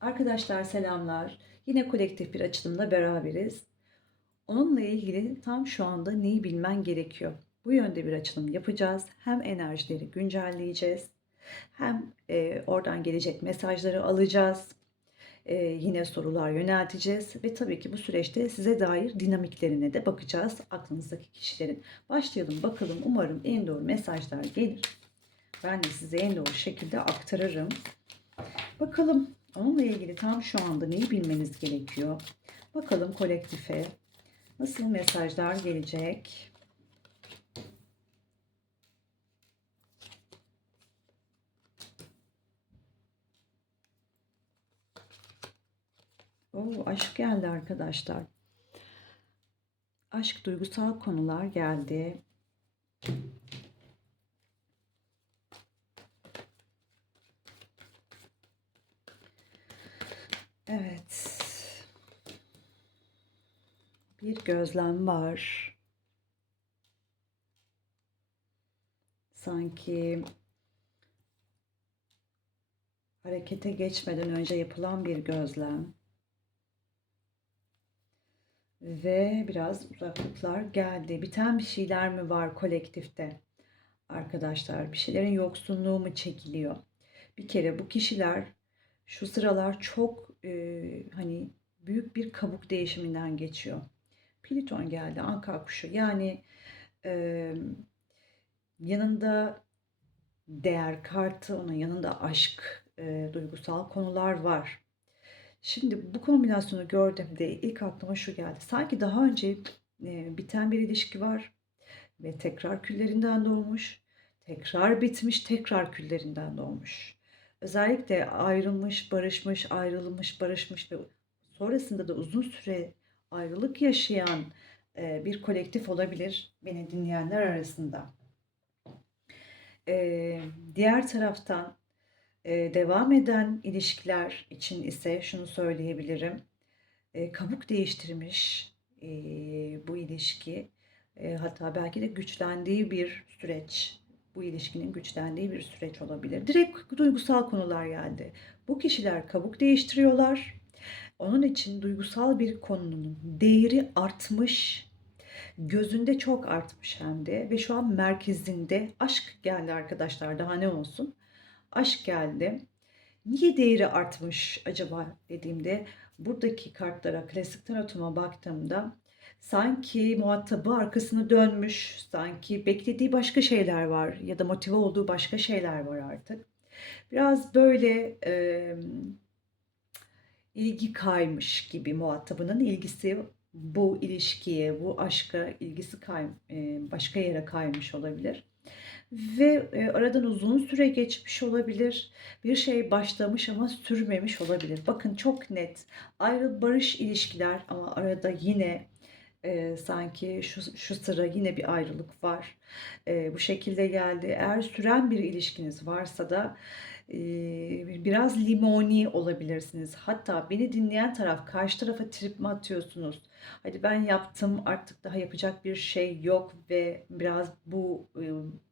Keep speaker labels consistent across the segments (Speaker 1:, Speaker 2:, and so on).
Speaker 1: Arkadaşlar selamlar. Yine kolektif bir açılımda beraberiz. Onunla ilgili tam şu anda neyi bilmen gerekiyor? Bu yönde bir açılım yapacağız. Hem enerjileri güncelleyeceğiz. Hem e, oradan gelecek mesajları alacağız. E, yine sorular yönelteceğiz. Ve tabii ki bu süreçte size dair dinamiklerine de bakacağız. Aklınızdaki kişilerin. Başlayalım bakalım. Umarım en doğru mesajlar gelir. Ben de size en doğru şekilde aktarırım. Bakalım onunla ilgili tam şu anda neyi bilmeniz gerekiyor? Bakalım kolektife nasıl mesajlar gelecek? Oo, aşk geldi arkadaşlar. Aşk, duygusal konular geldi. Evet. Bir gözlem var. Sanki harekete geçmeden önce yapılan bir gözlem. Ve biraz uzaklıklar geldi. Biten bir şeyler mi var kolektifte? Arkadaşlar, bir şeylerin yoksunluğu mu çekiliyor? Bir kere bu kişiler şu sıralar çok e, hani büyük bir kabuk değişiminden geçiyor. Pliton geldi, Anka kuşu. Yani e, yanında değer kartı, onun yanında aşk, e, duygusal konular var. Şimdi bu kombinasyonu gördüğümde ilk aklıma şu geldi. Sanki daha önce e, biten bir ilişki var ve tekrar küllerinden doğmuş, tekrar bitmiş, tekrar küllerinden doğmuş. Özellikle ayrılmış, barışmış, ayrılmış, barışmış ve sonrasında da uzun süre ayrılık yaşayan e, bir kolektif olabilir beni dinleyenler arasında. E, diğer taraftan e, devam eden ilişkiler için ise şunu söyleyebilirim. Kabuk değiştirmiş bu ilişki. Hatta belki de güçlendiği bir süreç. Bu ilişkinin güçlendiği bir süreç olabilir. Direkt duygusal konular geldi. Bu kişiler kabuk değiştiriyorlar. Onun için duygusal bir konunun değeri artmış, gözünde çok artmış hem de ve şu an merkezinde aşk geldi arkadaşlar daha ne olsun aşk geldi. Niye değeri artmış acaba dediğimde buradaki kartlara klasik tarotuma baktığımda sanki muhatabı arkasını dönmüş, sanki beklediği başka şeyler var ya da motive olduğu başka şeyler var artık. Biraz böyle e, ilgi kaymış gibi muhatabının ilgisi bu ilişkiye, bu aşka ilgisi kay, e, başka yere kaymış olabilir ve e, aradan uzun süre geçmiş olabilir. Bir şey başlamış ama sürmemiş olabilir. Bakın çok net ayrı barış ilişkiler ama arada yine e, sanki şu, şu sıra yine bir ayrılık var. E, bu şekilde geldi. Eğer süren bir ilişkiniz varsa da biraz limoni olabilirsiniz. Hatta beni dinleyen taraf karşı tarafa trip mi atıyorsunuz? Hadi ben yaptım artık daha yapacak bir şey yok ve biraz bu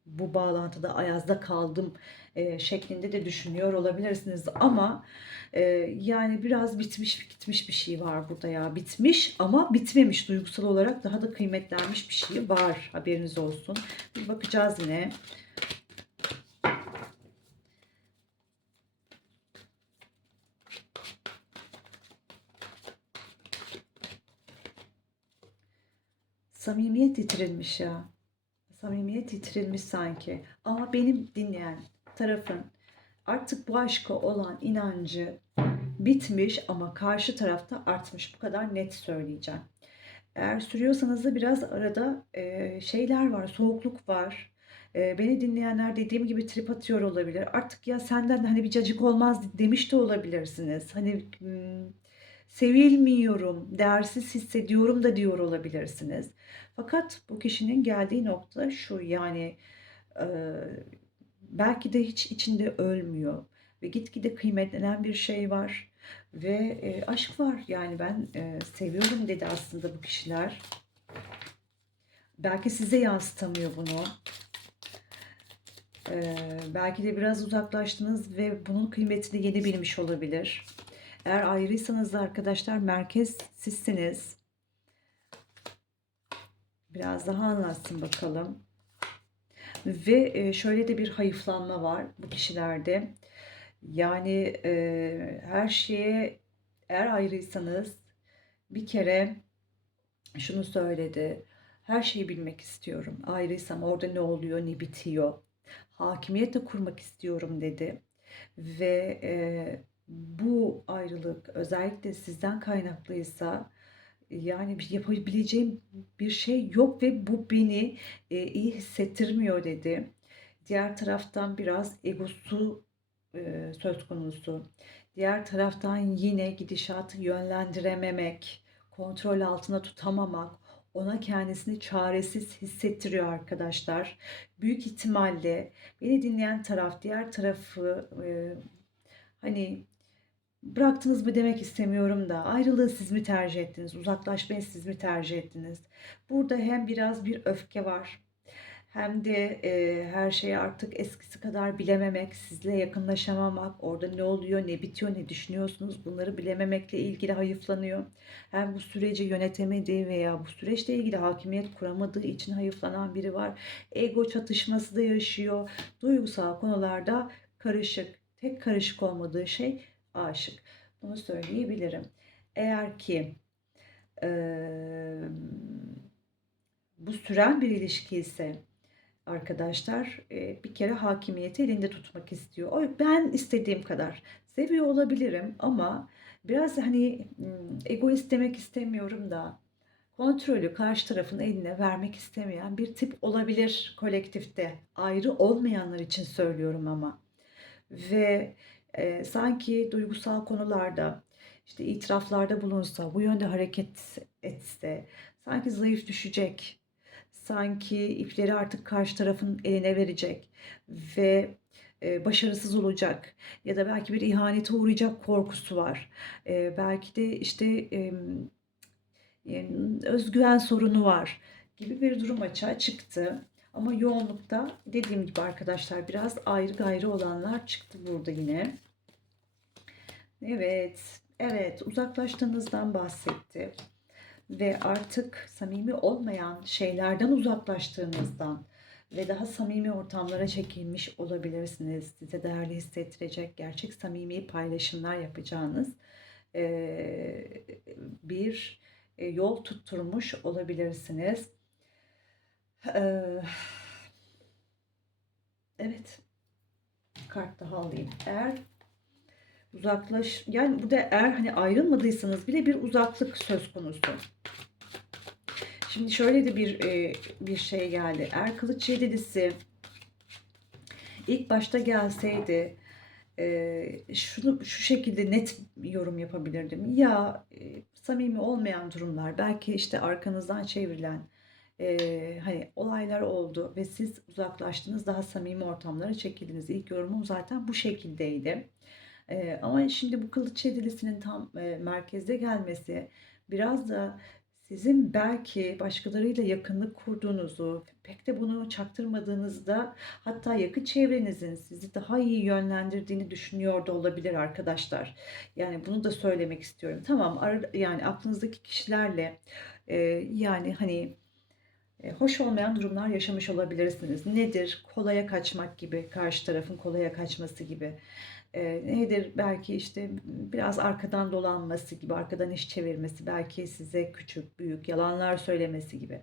Speaker 1: bu bağlantıda ayazda kaldım şeklinde de düşünüyor olabilirsiniz. Ama yani biraz bitmiş gitmiş bir şey var burada ya. Bitmiş ama bitmemiş duygusal olarak daha da kıymetlenmiş bir şey var. Haberiniz olsun. Bir bakacağız yine. Samimiyet yitirilmiş ya. Samimiyet yitirilmiş sanki. Ama benim dinleyen tarafın artık bu aşka olan inancı bitmiş ama karşı tarafta artmış. Bu kadar net söyleyeceğim. Eğer sürüyorsanız da biraz arada e, şeyler var, soğukluk var. E, beni dinleyenler dediğim gibi trip atıyor olabilir. Artık ya senden hani bir cacık olmaz demiş de olabilirsiniz. Hani hmm, sevilmiyorum, değersiz hissediyorum da diyor olabilirsiniz. Fakat bu kişinin geldiği nokta şu yani e, belki de hiç içinde ölmüyor ve gitgide kıymetlenen bir şey var ve e, aşk var yani ben e, seviyorum dedi aslında bu kişiler. Belki size yansıtamıyor bunu. Ee, belki de biraz uzaklaştınız ve bunun kıymetini yeni bilmiş olabilir. Eğer ayrıysanız da arkadaşlar merkez sizsiniz. Biraz daha anlatsın bakalım. Ve e, şöyle de bir hayıflanma var bu kişilerde. Yani e, her şeye eğer ayrıysanız bir kere şunu söyledi. Her şeyi bilmek istiyorum. Ayrıysam orada ne oluyor, ne bitiyor. Hakimiyet de kurmak istiyorum dedi. Ve e, bu ayrılık özellikle sizden kaynaklıysa yani yapabileceğim bir şey yok ve bu beni e, iyi hissettirmiyor dedi. Diğer taraftan biraz egosu e, söz konusu. Diğer taraftan yine gidişatı yönlendirememek, kontrol altına tutamamak, ona kendisini çaresiz hissettiriyor arkadaşlar. Büyük ihtimalle beni dinleyen taraf diğer tarafı e, hani bıraktınız mı demek istemiyorum da ayrılığı siz mi tercih ettiniz, uzaklaşmayı siz mi tercih ettiniz? Burada hem biraz bir öfke var hem de e, her şeyi artık eskisi kadar bilememek, sizle yakınlaşamamak, orada ne oluyor, ne bitiyor, ne düşünüyorsunuz bunları bilememekle ilgili hayıflanıyor. Hem bu süreci yönetemediği veya bu süreçle ilgili hakimiyet kuramadığı için hayıflanan biri var. Ego çatışması da yaşıyor. Duygusal konularda karışık. Tek karışık olmadığı şey aşık. Bunu söyleyebilirim. Eğer ki e, bu süren bir ilişki ise arkadaşlar e, bir kere hakimiyeti elinde tutmak istiyor. O ben istediğim kadar seviyor olabilirim ama biraz hani egoist demek istemiyorum da kontrolü karşı tarafın eline vermek istemeyen bir tip olabilir kolektifte. Ayrı olmayanlar için söylüyorum ama. Ve e, sanki duygusal konularda işte itiraflarda bulunsa, bu yönde hareket etse, sanki zayıf düşecek, sanki ipleri artık karşı tarafın eline verecek ve e, başarısız olacak ya da belki bir ihanete uğrayacak korkusu var. E, belki de işte e, özgüven sorunu var gibi bir durum açığa çıktı. Ama yoğunlukta dediğim gibi arkadaşlar biraz ayrı gayrı olanlar çıktı burada yine. Evet, evet uzaklaştığınızdan bahsetti ve artık samimi olmayan şeylerden uzaklaştığınızdan ve daha samimi ortamlara çekilmiş olabilirsiniz. Size değerli hissettirecek gerçek samimi paylaşımlar yapacağınız bir yol tutturmuş olabilirsiniz. Evet. Kart daha alayım. Eğer uzaklaş yani burada eğer hani ayrılmadıysanız bile bir uzaklık söz konusu. Şimdi şöyle de bir e, bir şey geldi. Eğer kılıç yedilisi ilk başta gelseydi e, şunu şu şekilde net yorum yapabilirdim. Ya e, samimi olmayan durumlar, belki işte arkanızdan çevrilen e, hani olaylar oldu ve siz uzaklaştınız, daha samimi ortamlara çekildiniz. İlk yorumum zaten bu şekildeydi. E, ama şimdi bu kılıç yedilisinin tam e, merkezde gelmesi biraz da sizin belki başkalarıyla yakınlık kurduğunuzu, pek de bunu çaktırmadığınızda hatta yakın çevrenizin sizi daha iyi yönlendirdiğini düşünüyor da olabilir arkadaşlar. Yani bunu da söylemek istiyorum. Tamam yani aklınızdaki kişilerle e, yani hani e, hoş olmayan durumlar yaşamış olabilirsiniz. Nedir? Kolaya kaçmak gibi, karşı tarafın kolaya kaçması gibi e, nedir belki işte biraz arkadan dolanması gibi, arkadan iş çevirmesi, belki size küçük, büyük yalanlar söylemesi gibi.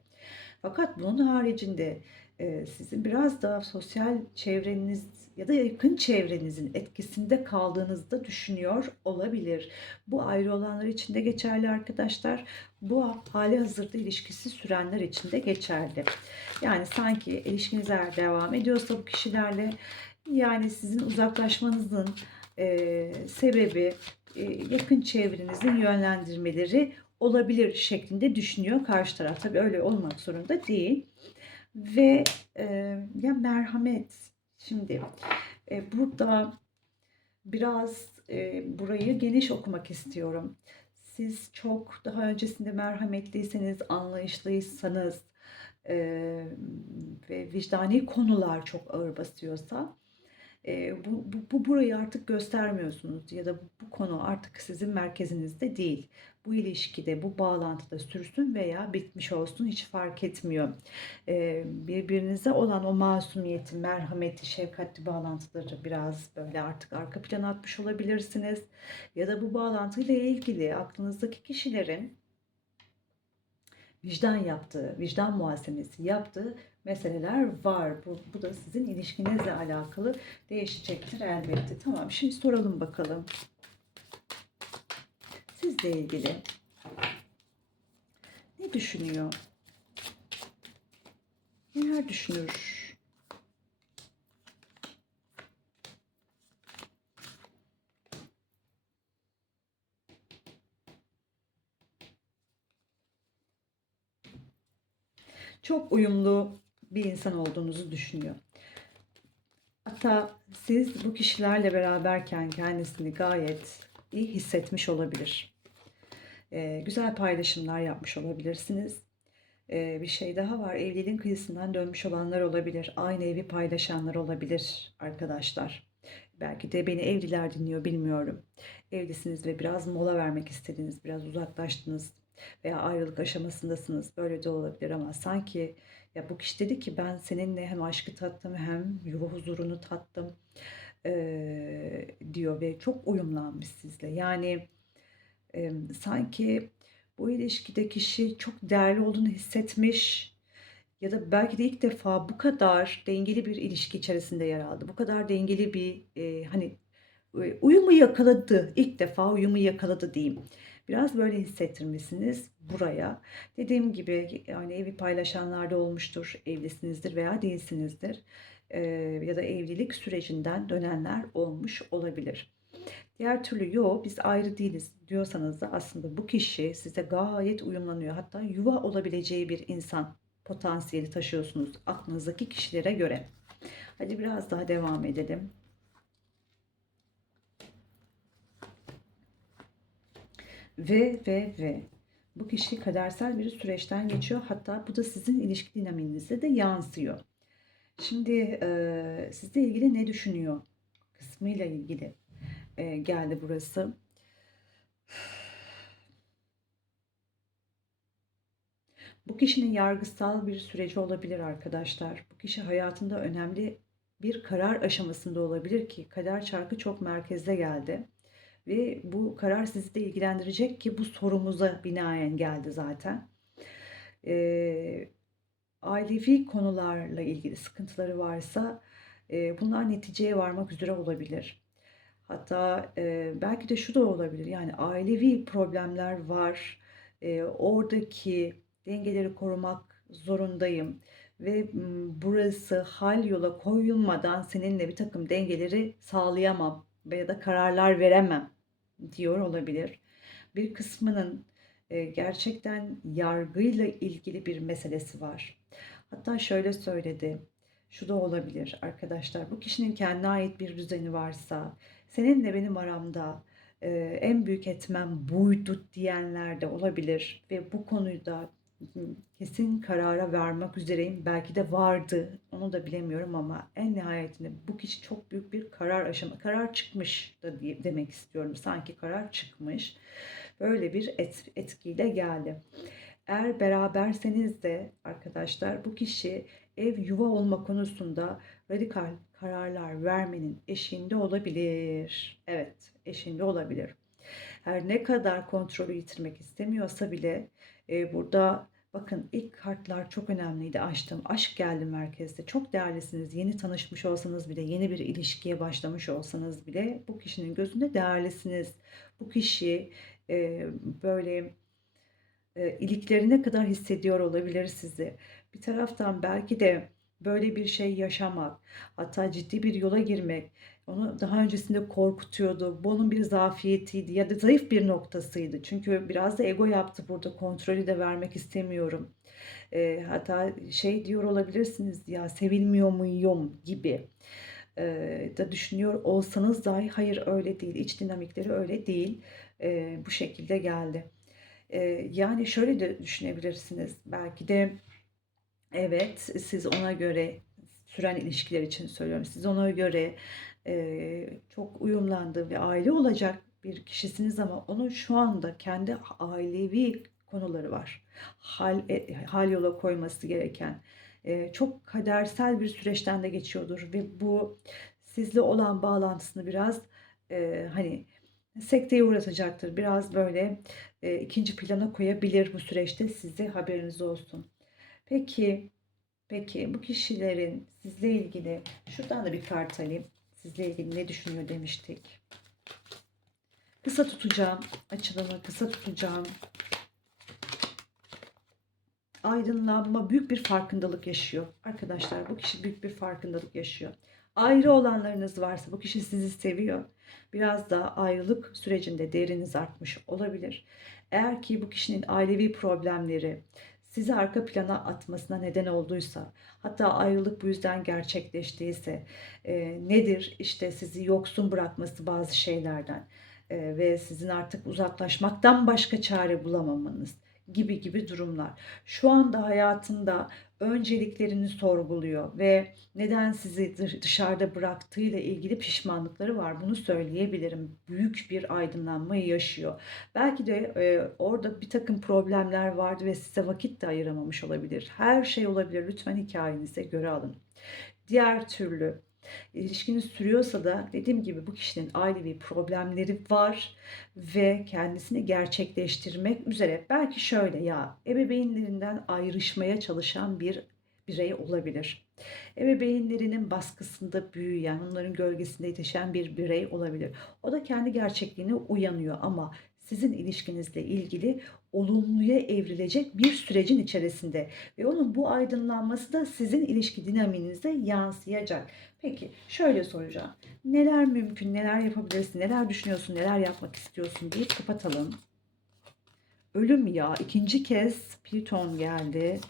Speaker 1: Fakat bunun haricinde e, sizin biraz daha sosyal çevreniz ya da yakın çevrenizin etkisinde kaldığınızda düşünüyor olabilir. Bu ayrı olanlar için de geçerli arkadaşlar. Bu hali hazırda ilişkisi sürenler için de geçerli. Yani sanki ilişkiniz eğer devam ediyorsa bu kişilerle yani sizin uzaklaşmanızın e, sebebi e, yakın çevrenizin yönlendirmeleri olabilir şeklinde düşünüyor karşı taraf. Tabii öyle olmak zorunda değil. Ve e, ya merhamet. Şimdi e, burada biraz e, burayı geniş okumak istiyorum. Siz çok daha öncesinde merhametliyseniz, anlayışlıysanız e, ve vicdani konular çok ağır basıyorsa Eee, bu bu bu burayı artık göstermiyorsunuz ya da bu konu artık sizin merkezinizde değil. Bu ilişkide, bu bağlantıda sürsün veya bitmiş olsun hiç fark etmiyor. Eee, birbirinize olan o masumiyeti, merhameti, şefkatli bağlantıları biraz böyle artık arka plana atmış olabilirsiniz. Ya da bu bağlantıyla ilgili aklınızdaki kişilerin vicdan yaptığı, vicdan muhasebesi yaptığı meseleler var. Bu, bu da sizin ilişkinizle alakalı değişecektir elbette. Tamam şimdi soralım bakalım. Sizle ilgili ne düşünüyor? Neler düşünür? Çok uyumlu bir insan olduğunuzu düşünüyor. Hatta siz bu kişilerle beraberken kendisini gayet iyi hissetmiş olabilir. Ee, güzel paylaşımlar yapmış olabilirsiniz. Ee, bir şey daha var. Evliliğin kıyısından dönmüş olanlar olabilir. Aynı evi paylaşanlar olabilir arkadaşlar. Belki de beni evliler dinliyor bilmiyorum. Evlisiniz ve biraz mola vermek istediniz, biraz uzaklaştınız veya ayrılık aşamasındasınız. Böyle de olabilir ama sanki ya bu kişi dedi ki ben seninle hem aşkı tattım hem yuva huzurunu tattım eee, diyor ve çok uyumlanmış sizle. Yani em, sanki bu ilişkide kişi çok değerli olduğunu hissetmiş ya da belki de ilk defa bu kadar dengeli bir ilişki içerisinde yer aldı. Bu kadar dengeli bir e, hani e, uyumu yakaladı. İlk defa uyumu yakaladı diyeyim. Biraz böyle hissettirmişsiniz buraya. Dediğim gibi yani evi paylaşanlar da olmuştur. Evlisinizdir veya değilsinizdir. Ya da evlilik sürecinden dönenler olmuş olabilir. Diğer türlü yok biz ayrı değiliz diyorsanız da aslında bu kişi size gayet uyumlanıyor. Hatta yuva olabileceği bir insan potansiyeli taşıyorsunuz aklınızdaki kişilere göre. Hadi biraz daha devam edelim. Ve ve ve bu kişi kadersel bir süreçten geçiyor. Hatta bu da sizin ilişki dinamiğinizde de yansıyor. Şimdi e, sizle ilgili ne düşünüyor kısmıyla ilgili e, geldi burası. Bu kişinin yargısal bir süreci olabilir arkadaşlar. Bu kişi hayatında önemli bir karar aşamasında olabilir ki kader çarkı çok merkezde geldi. Ve bu karar sizi de ilgilendirecek ki bu sorumuza binaen geldi zaten. Ee, ailevi konularla ilgili sıkıntıları varsa e, bunlar neticeye varmak üzere olabilir. Hatta e, belki de şu da olabilir yani ailevi problemler var. E, oradaki dengeleri korumak zorundayım ve burası hal yola koyulmadan seninle bir takım dengeleri sağlayamam veya da kararlar veremem diyor olabilir. Bir kısmının e, gerçekten yargıyla ilgili bir meselesi var. Hatta şöyle söyledi. Şu da olabilir arkadaşlar. Bu kişinin kendine ait bir düzeni varsa, seninle benim aramda e, en büyük etmem buydu diyenler de olabilir ve bu konuyu da kesin karara varmak üzereyim. Belki de vardı. Onu da bilemiyorum ama en nihayetinde bu kişi çok büyük bir karar aşama. Karar çıkmış da diye, demek istiyorum. Sanki karar çıkmış. Böyle bir et, etkiyle geldi. Eğer beraberseniz de arkadaşlar bu kişi ev yuva olma konusunda radikal kararlar vermenin eşiğinde olabilir. Evet, eşiğinde olabilir. Her ne kadar kontrolü yitirmek istemiyorsa bile e, burada bakın ilk kartlar çok önemliydi. Açtım. Aşk geldi merkezde. Çok değerlisiniz. Yeni tanışmış olsanız bile, yeni bir ilişkiye başlamış olsanız bile bu kişinin gözünde değerlisiniz. Bu kişi e, böyle e, iliklerine kadar hissediyor olabilir sizi. Bir taraftan belki de böyle bir şey yaşamak, hatta ciddi bir yola girmek, onu daha öncesinde korkutuyordu. Bu onun bir zafiyetiydi ya da zayıf bir noktasıydı. Çünkü biraz da ego yaptı burada. Kontrolü de vermek istemiyorum. E, hatta şey diyor olabilirsiniz ya sevilmiyor muyum gibi e, da düşünüyor olsanız dahi hayır öyle değil. İç dinamikleri öyle değil. E, bu şekilde geldi. E, yani şöyle de düşünebilirsiniz. Belki de evet siz ona göre süren ilişkiler için söylüyorum. Siz ona göre çok uyumlandığı ve aile olacak bir kişisiniz ama onun şu anda kendi ailevi konuları var. Hal, e, hal yola koyması gereken çok kadersel bir süreçten de geçiyordur ve bu sizle olan bağlantısını biraz hani sekteye uğratacaktır. Biraz böyle ikinci plana koyabilir bu süreçte size haberiniz olsun. Peki, peki bu kişilerin sizle ilgili şuradan da bir kart alayım. Sizle ilgili ne düşünüyor demiştik. Kısa tutacağım. Açılımı kısa tutacağım. Aydınlanma büyük bir farkındalık yaşıyor. Arkadaşlar bu kişi büyük bir farkındalık yaşıyor. Ayrı olanlarınız varsa bu kişi sizi seviyor. Biraz da ayrılık sürecinde değeriniz artmış olabilir. Eğer ki bu kişinin ailevi problemleri sizi arka plana atmasına neden olduysa, hatta ayrılık bu yüzden gerçekleştiyse, e, nedir? İşte sizi yoksun bırakması bazı şeylerden e, ve sizin artık uzaklaşmaktan başka çare bulamamanız gibi gibi durumlar. Şu anda hayatında önceliklerini sorguluyor ve neden sizi dışarıda bıraktığıyla ilgili pişmanlıkları var. Bunu söyleyebilirim. Büyük bir aydınlanmayı yaşıyor. Belki de e, orada bir takım problemler vardı ve size vakit de ayıramamış olabilir. Her şey olabilir. Lütfen hikayenize göre alın. Diğer türlü İlişkiniz sürüyorsa da dediğim gibi bu kişinin ailevi problemleri var ve kendisini gerçekleştirmek üzere belki şöyle ya ebeveynlerinden ayrışmaya çalışan bir birey olabilir. Ebeveynlerinin baskısında büyüyen, onların gölgesinde yetişen bir birey olabilir. O da kendi gerçekliğine uyanıyor ama sizin ilişkinizle ilgili olumluya evrilecek bir sürecin içerisinde ve onun bu aydınlanması da sizin ilişki dinaminize yansıyacak. Peki şöyle soracağım. Neler mümkün, neler yapabilirsin, neler düşünüyorsun, neler yapmak istiyorsun deyip kapatalım. Ölüm ya ikinci kez Plüton geldi.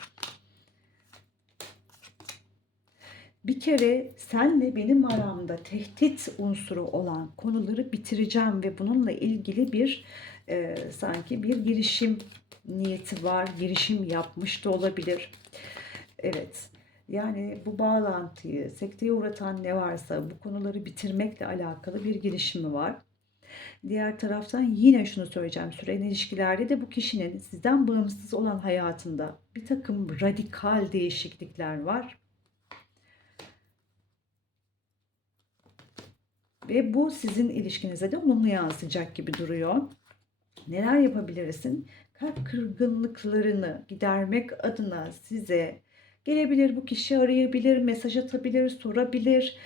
Speaker 1: bir kere senle benim aramda tehdit unsuru olan konuları bitireceğim ve bununla ilgili bir e, sanki bir girişim niyeti var, girişim yapmış da olabilir. Evet. Yani bu bağlantıyı, sekteye uğratan ne varsa bu konuları bitirmekle alakalı bir girişimi var. Diğer taraftan yine şunu söyleyeceğim. Süren ilişkilerde de bu kişinin sizden bağımsız olan hayatında bir takım radikal değişiklikler var Ve bu sizin ilişkinize de olumlu yansıyacak gibi duruyor. Neler yapabilirsin? Kalp kırgınlıklarını gidermek adına size gelebilir, bu kişi arayabilir, mesaj atabilir, sorabilir.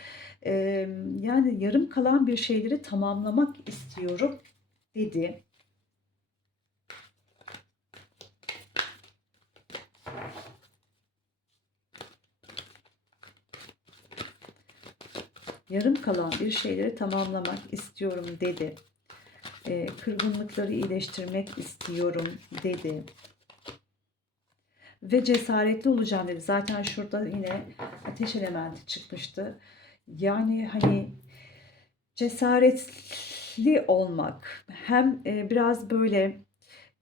Speaker 1: Ee, yani yarım kalan bir şeyleri tamamlamak istiyorum dedi. yarım kalan bir şeyleri tamamlamak istiyorum dedi. E, kırgınlıkları iyileştirmek istiyorum dedi. Ve cesaretli olacağım dedi. Zaten şurada yine ateş elementi çıkmıştı. Yani hani cesaretli olmak hem e, biraz böyle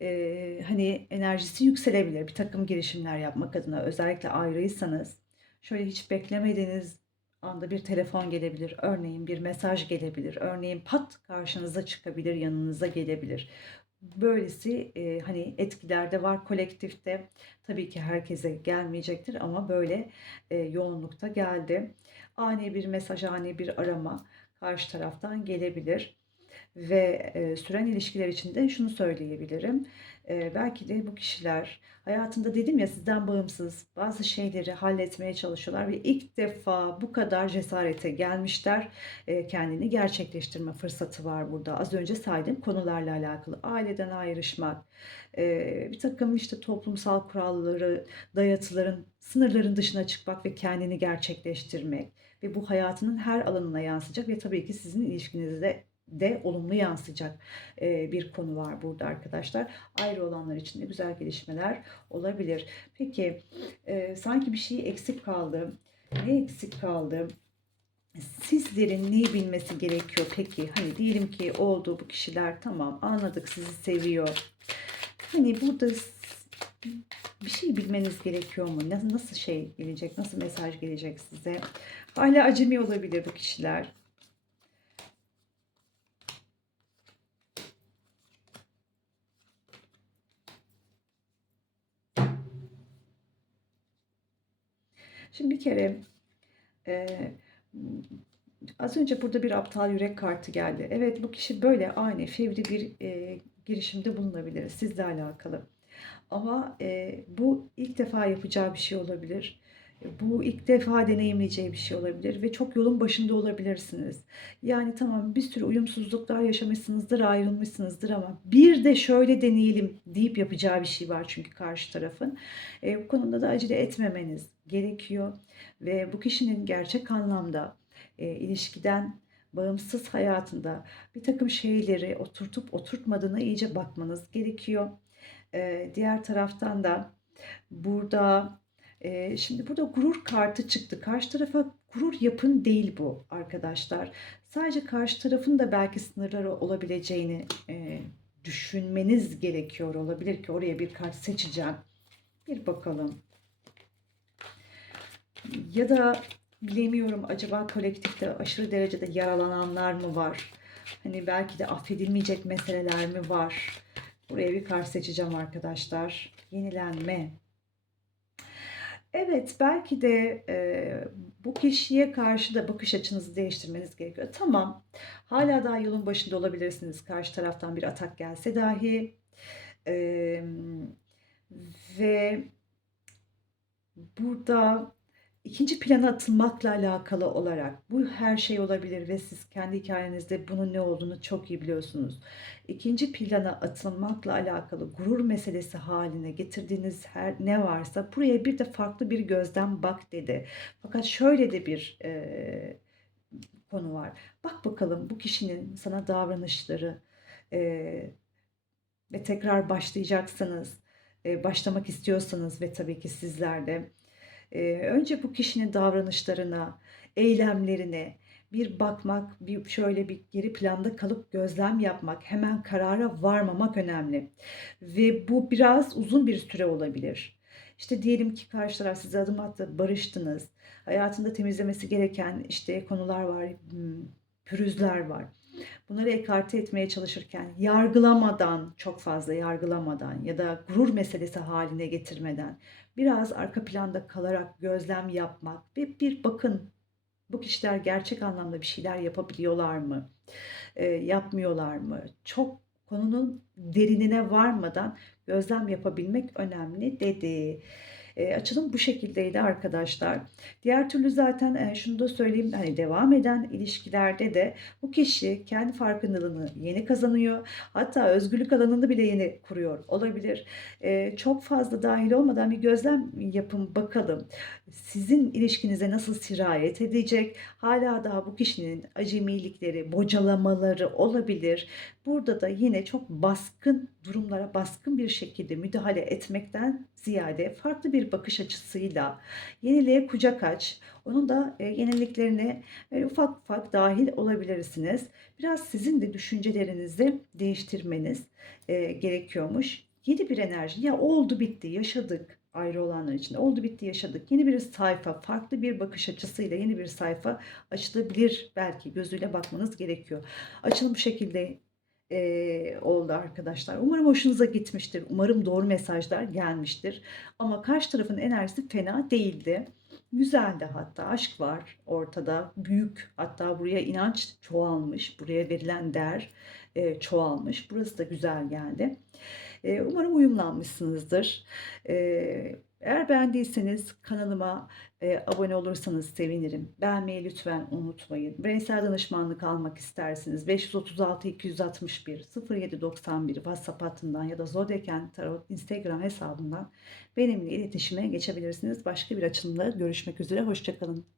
Speaker 1: e, hani enerjisi yükselebilir bir takım girişimler yapmak adına özellikle ayrıysanız şöyle hiç beklemediğiniz anda bir telefon gelebilir, örneğin bir mesaj gelebilir, örneğin pat karşınıza çıkabilir, yanınıza gelebilir. Böylesi e, hani etkilerde var kolektifte. Tabii ki herkese gelmeyecektir ama böyle e, yoğunlukta geldi. Ani bir mesaj, ani bir arama karşı taraftan gelebilir. Ve e, süren ilişkiler için de şunu söyleyebilirim. E, belki de bu kişiler hayatında dedim ya sizden bağımsız bazı şeyleri halletmeye çalışıyorlar ve ilk defa bu kadar cesarete gelmişler. E, kendini gerçekleştirme fırsatı var burada. Az önce saydığım konularla alakalı. Aileden ayrışmak, e, bir takım işte toplumsal kuralları, dayatıların, sınırların dışına çıkmak ve kendini gerçekleştirmek ve bu hayatının her alanına yansıyacak ve tabii ki sizin ilişkinizde de olumlu yansıyacak bir konu var burada arkadaşlar. Ayrı olanlar için de güzel gelişmeler olabilir. Peki sanki bir şey eksik kaldı. Ne eksik kaldı? Sizlerin neyi bilmesi gerekiyor peki? Hani diyelim ki oldu bu kişiler tamam anladık sizi seviyor. Hani burada bir şey bilmeniz gerekiyor mu? Nasıl, nasıl şey gelecek? Nasıl mesaj gelecek size? Hala acemi olabilir bu kişiler Şimdi bir kere e, az önce burada bir aptal yürek kartı geldi. Evet bu kişi böyle ani fevri bir e, girişimde bulunabilir sizle alakalı. Ama e, bu ilk defa yapacağı bir şey olabilir. Bu ilk defa deneyimleyeceği bir şey olabilir ve çok yolun başında olabilirsiniz. Yani tamam bir sürü uyumsuzluklar yaşamışsınızdır, ayrılmışsınızdır ama bir de şöyle deneyelim deyip yapacağı bir şey var çünkü karşı tarafın. E, bu konuda da acele etmemeniz gerekiyor ve bu kişinin gerçek anlamda e, ilişkiden bağımsız hayatında bir takım şeyleri oturtup oturtmadığına iyice bakmanız gerekiyor. E, diğer taraftan da burada şimdi burada gurur kartı çıktı. Karşı tarafa gurur yapın değil bu arkadaşlar. Sadece karşı tarafın da belki sınırları olabileceğini düşünmeniz gerekiyor olabilir ki oraya bir kart seçeceğim. Bir bakalım. Ya da bilemiyorum acaba kolektifte aşırı derecede yaralananlar mı var? Hani belki de affedilmeyecek meseleler mi var? Buraya bir kart seçeceğim arkadaşlar. Yenilenme. Evet, belki de e, bu kişiye karşı da bakış açınızı değiştirmeniz gerekiyor. Tamam, hala daha yolun başında olabilirsiniz. Karşı taraftan bir atak gelse dahi. E, ve burada ikinci plana atılmakla alakalı olarak bu her şey olabilir ve siz kendi hikayenizde bunun ne olduğunu çok iyi biliyorsunuz. İkinci plana atılmakla alakalı gurur meselesi haline getirdiğiniz her ne varsa buraya bir de farklı bir gözden bak dedi. Fakat şöyle de bir e, konu var. Bak bakalım bu kişinin sana davranışları e, ve tekrar başlayacaksanız, e, başlamak istiyorsanız ve tabii ki sizler de Eee, önce bu kişinin davranışlarına, eylemlerine bir bakmak, bir şöyle bir geri planda kalıp gözlem yapmak, hemen karara varmamak önemli. Ve bu biraz uzun bir süre olabilir. İşte diyelim ki karşı taraf size adım attı, barıştınız. Hayatında temizlemesi gereken işte konular var, hmm, pürüzler var. Bunları ekarte etmeye çalışırken yargılamadan, çok fazla yargılamadan ya da gurur meselesi haline getirmeden biraz arka planda kalarak gözlem yapmak ve bir bakın bu kişiler gerçek anlamda bir şeyler yapabiliyorlar mı? E, yapmıyorlar mı? Çok konunun derinine varmadan gözlem yapabilmek önemli dedi. E, açılım bu şekildeydi arkadaşlar. Diğer türlü zaten e, şunu da söyleyeyim hani devam eden ilişkilerde de bu kişi kendi farkındalığını yeni kazanıyor. Hatta özgürlük alanını bile yeni kuruyor olabilir. E, çok fazla dahil olmadan bir gözlem yapın bakalım. Sizin ilişkinize nasıl sirayet edecek? Hala daha bu kişinin acemilikleri, bocalamaları olabilir. Burada da yine çok baskın durumlara baskın bir şekilde müdahale etmekten ziyade farklı bir bakış açısıyla yeniliğe kucak aç. Onun da e, yeniliklerine e, ufak ufak dahil olabilirsiniz. Biraz sizin de düşüncelerinizi değiştirmeniz e, gerekiyormuş. Yeni bir enerji ya oldu bitti yaşadık ayrı olanlar için oldu bitti yaşadık. Yeni bir sayfa, farklı bir bakış açısıyla yeni bir sayfa açılabilir belki gözüyle bakmanız gerekiyor. Açılım bu şekilde e, oldu arkadaşlar. Umarım hoşunuza gitmiştir. Umarım doğru mesajlar gelmiştir. Ama karşı tarafın enerjisi fena değildi. Güzeldi hatta. Aşk var ortada. Büyük. Hatta buraya inanç çoğalmış. Buraya verilen değer e, çoğalmış. Burası da güzel geldi. Umarım uyumlanmışsınızdır. Eğer beğendiyseniz kanalıma abone olursanız sevinirim. Beğenmeyi lütfen unutmayın. Bireysel danışmanlık almak isterseniz 536 261 0791 WhatsApp hattından ya da Zodeken Tarot Instagram hesabından benimle iletişime geçebilirsiniz. Başka bir açılımda görüşmek üzere. Hoşçakalın.